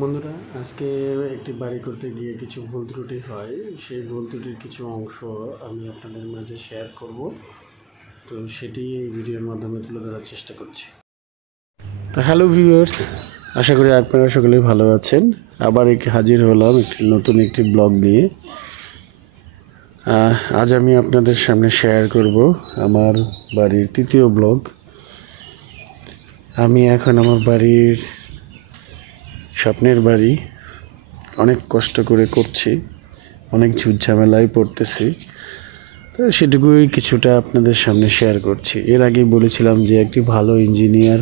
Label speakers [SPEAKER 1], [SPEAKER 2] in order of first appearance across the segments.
[SPEAKER 1] বন্ধুরা, আজকে একটি বাড়ি করতে গিয়ে কিছু ভুল ত্রুটি হয়। সেই ভুল ত্রুটির কিছু অংশ আমি আপনাদের মাঝে শেয়ার করব। তো সেটি এই ভিডিওর মাধ্যমে তুলে ধরার চেষ্টা করছি। তো হ্যালো ভিউয়ার্স আশা করি আপনারা সকলেই ভালো আছেন। আবার একটি হাজির হলাম একটি নতুন একটি ব্লগ নিয়ে। আজ আমি আপনাদের সামনে শেয়ার করব আমার বাড়ির তৃতীয় ব্লগ আমি এখন আমার বাড়ির স্বপ্নের বাড়ি। অনেক কষ্ট করে করছি, অনেক ঝুট ঝামেলায় পড়তেছি। তো সেটুকুই কিছুটা আপনাদের সামনে শেয়ার করছি। এর আগে বলেছিলাম যে একটি ভালো ইঞ্জিনিয়ার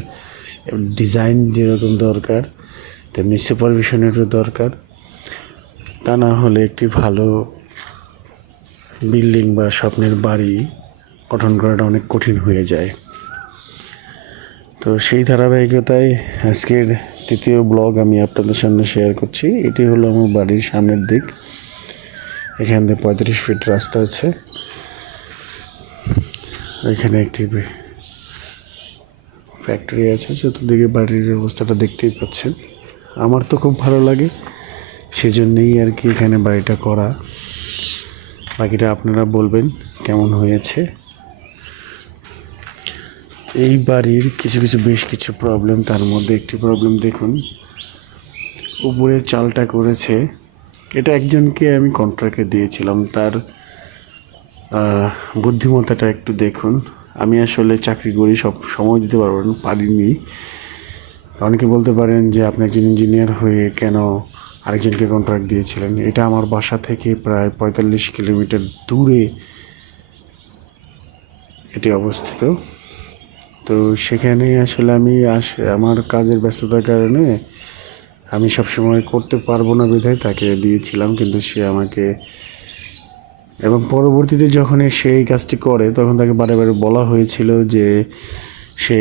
[SPEAKER 1] ডিজাইন যেরকম দরকার, তেমনি সুপারভিশনেরও দরকার। তা না হলে একটি ভালো বিল্ডিং বা স্বপ্নের বাড়ি গঠন করাটা অনেক কঠিন হয়ে যায়। তো সেই ধারাবাহিকতায় আজকের তৃতীয় ব্লগ আমি আপনাদের সামনে শেয়ার করছি। এটি হলো আমার বাড়ির সামনের দিক। এখান থেকে পঁয়ত্রিশ ফিট রাস্তা আছে। এখানে একটি ফ্যাক্টরি আছে। চতুর্দিকে বাড়ির অবস্থাটা দেখতেই পাচ্ছেন। আমার তো খুব ভালো লাগে। সেজন্যই আর কি এখানে বাড়িটা করা। বাকিটা আপনারা বলবেন কেমন হয়েছে। এই বাড়ির কিছু কিছু, বেশ কিছু প্রবলেম তার মধ্যে একটি প্রবলেম দেখুন। উপরের চালটা করেছে। এটা একজনকে আমি কন্ট্রাক্টে দিয়েছিলাম। তার বুদ্ধিমত্তাটা একটু দেখুন। আমি আসলে চাকরি করি, সব সময় দিতে পারব না, পারিনি। অনেকে বলতে পারেন যে, আপনি একজন ইঞ্জিনিয়ার হয়ে কেন আরেকজনকে কন্ট্রাক্ট দিয়েছিলেন? এটা আমার বাসা থেকে প্রায় পঁয়তাল্লিশ কিলোমিটার দূরে এটি অবস্থিত। তো সেখানে আসলে আমি আমার কাজের ব্যস্ততার কারণে আমি সবসময় করতে পারব না বিধায় তাকে দিয়েছিলাম, কিন্তু সে আমাকে এবং পরবর্তীতে যখন সে এই কাজটি করে, তখন তাকে বারে বারে বলা হয়েছিল যে সে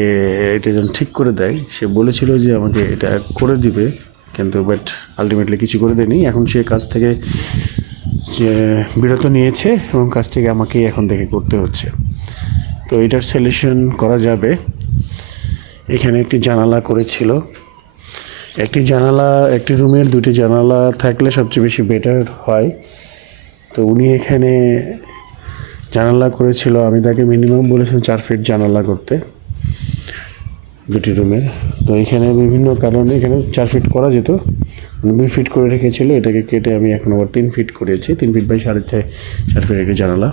[SPEAKER 1] এটা যেন ঠিক করে দেয়। সে বলেছিল যে আমাকে এটা করে দিবে, কিন্তু বাট আলটিমেটলি কিছু করে দেয়নি। এখন সে কাজ থেকে বিরত নিয়েছে এবং কাজটিকে আমাকেই এখন দেখে করতে হচ্ছে। তো এটার সলিউশন করা যাবে। এখানে একটি জানালা করেছিল। একটি জানালা, একটি রুমের দুটি জানালা থাকলে সবচেয়ে বেশি বেটার হয়। তো উনি এখানে জানালা করেছিল, আমি তাকে মিনিমাম বলেছিলাম চার ফিট জানালা করতে দুটি রুমের। তো এখানে বিভিন্ন কারণে এখানে চার ফিট করা যেত। দুই ফিট করে রেখেছিল, এটাকে কেটে আমি এখন আবার তিন ফিট করেছি। তিন ফিট বাই সাড়ে চার ফিট একটি জানালা।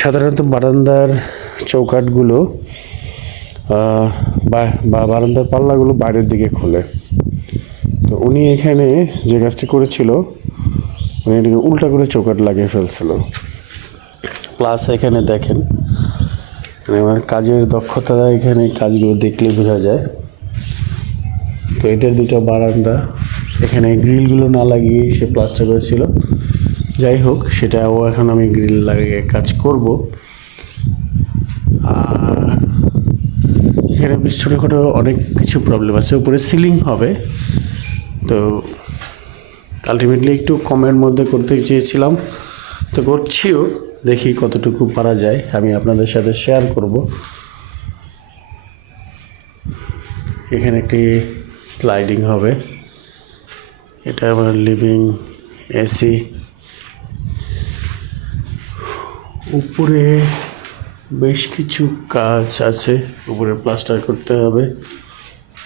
[SPEAKER 1] সাধারণত বারান্দার চৌকাটগুলো বা বারান্দার পাল্লাগুলো বাইরের দিকে খোলে। তো উনি এখানে যে কাজটি করেছিল, উনি এটাকে উল্টা করে চৌকাট লাগিয়ে ফেলছিল। প্লাস এখানে দেখেন মানে আমার কাজের দক্ষতা, এখানে কাজগুলো দেখলে বোঝা যায়। তো এটার দুটো বারান্দা, এখানে গ্রিলগুলো না লাগিয়ে সে প্লাস্টার করেছিল। যাই হোক, সেটাও এখন আমি গ্রিল লাগিয়ে কাজ করব। আর এখানে বেশ ছোটোখাটো অনেক কিছু প্রবলেম আছে। উপরে সিলিং হবে। তো আলটিমেটলি একটু কমের মধ্যে করতে চেয়েছিলাম। তো করছিও, দেখি কতটুকু পারা যায়। আমি আপনাদের সাথে শেয়ার করব। এখানে একটি স্লাইডিং হবে। এটা আমার লিভিং এসি উপরে বেশ কিছু কাজ আছে। উপরে প্লাস্টার করতে হবে।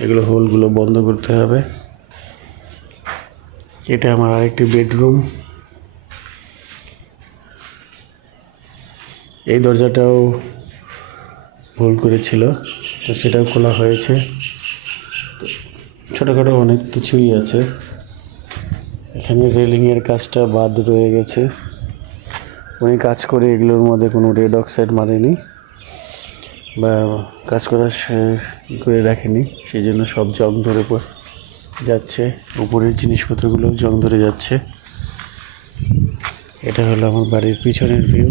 [SPEAKER 1] এগুলো হোলগুলো বন্ধ করতে হবে। এটা আমার আরেকটি বেডরুম। এই দরজাটাও ভুল করেছিল, তো সেটাও খোলা হয়েছে। ছোটোখাটো অনেক কিছুই আছে। এখানে রেলিংয়ের কাজটা বাদ রয়ে গেছে। উনি কাজ করে, এগুলোর মধ্যে কোনো রেড অক্সাইড মারেনি বা কাজ করার সে- করে রাখেনি সেই জন্য সব জং ধরে যাচ্ছে। উপরের জিনিসপত্রগুলো জং ধরে যাচ্ছে। এটা হলো আমার বাড়ির পিছনের ভিউ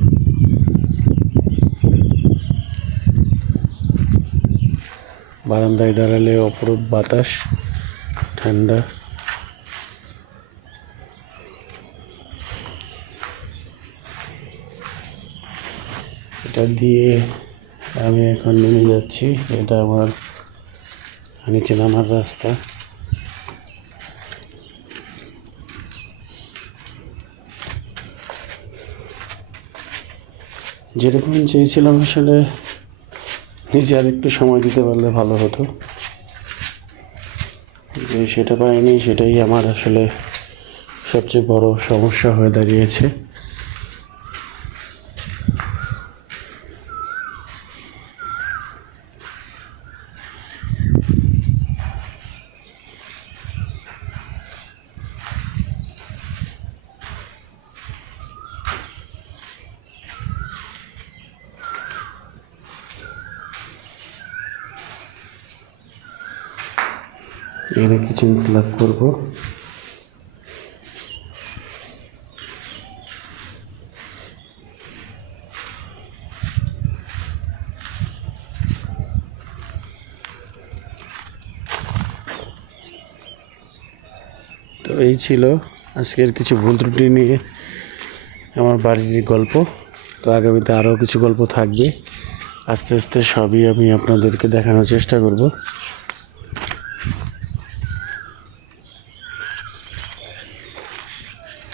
[SPEAKER 1] বারান্দায় দাঁড়ালে অপরূপ বাতাস, ঠান্ডা। এটা দিয়ে আমি এখন নেমে যাচ্ছি। এটা আমার নিচে নামার রাস্তা। যেরকম চেয়েছিলাম আসলে নিজে আর একটু সময় দিতে পারলে ভালো হতো। যে সেটা পাইনি, সেটাই আমার আসলে সবচেয়ে বড় সমস্যা হয়ে দাঁড়িয়েছে। এখানে কিচেন স্ল্যাব করব। তো এই ছিল আজকের কিছু ভুল ত্রুটি নিয়ে আমার বাড়ির গল্প। তো আগামীতে আরও কিছু গল্প থাকবে। আস্তে আস্তে সবই আমি আপনাদেরকে দেখানোর চেষ্টা করব।